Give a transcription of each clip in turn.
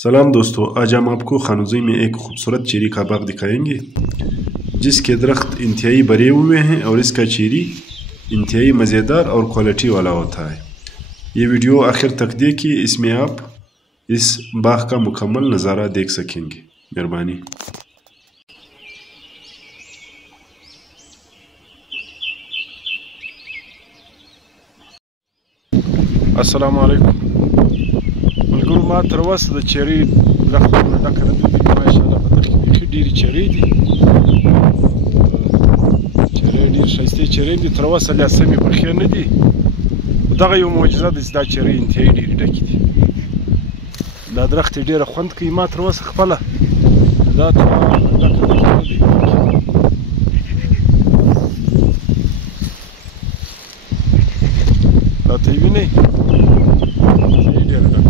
सलाम दोस्तों, आज हम आपको खानुज़ई में एक खूबसूरत चेरी का बाग दिखाएंगे जिसके दरख्त इंतहाई भरे हुए हैं और इसका चेरी इंतहाई मज़ेदार और क्वालिटी वाला होता है। ये वीडियो आखिर तक देखिए, इसमें आप इस बाग का मुकम्मल नज़ारा देख सकेंगे। मेहरबानी। अस्सलामु अलैकुम। मलګرو ما تر اوسه د چیري درختونه ډکه نه دي، ماشاءالله په دغه کې بیخي ډېرې چیرې دي. چیرې ډېر ښایستې چیرې دي، تر اوسه لا سمې پرخې نه دي. دغه یو معجزه ده چې دا چیرې انتهایي ډېرې ډکې دي. دا درخت یې ډېره خوند کوي. ما تر اوسه خپله دا ډکه نه دي. دا ته یې وینئ، ډېره ډکه.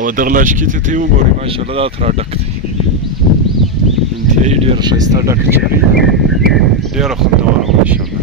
او دغه لاشکي ته یې وګورئ، ماشاءالله دا تر ډک دی. انتهایي ډېره ښایسته ډکه چیرې ده، ډېره خوندوره ماشاءالله.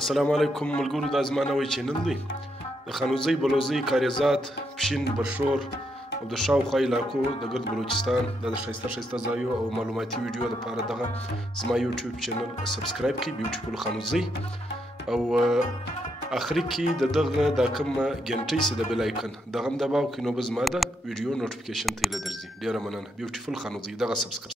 السلام علیکم ملګرو، دا زما نوی چینل دی د خانوزۍ بلوزۍ کاریزات پښین برشور او د شاوخوا علاقو د ګرد بلوچستان د ښایسته ځایو او معلوماتي ویډیو لپاره دغه زما یوټیوب چینل سبسکرایب کړئ، بیوټیفول خانوزۍ. او اخري کې د دغه دا کومه ګنټۍ چې د بیل آیکن دغه هم دباو کړئ، نو به زما د ویډیو نوټیفیکیشن ته هیله درځي. ډېره مننه. بیوټیفول خانوزۍ دغه سبسکرایب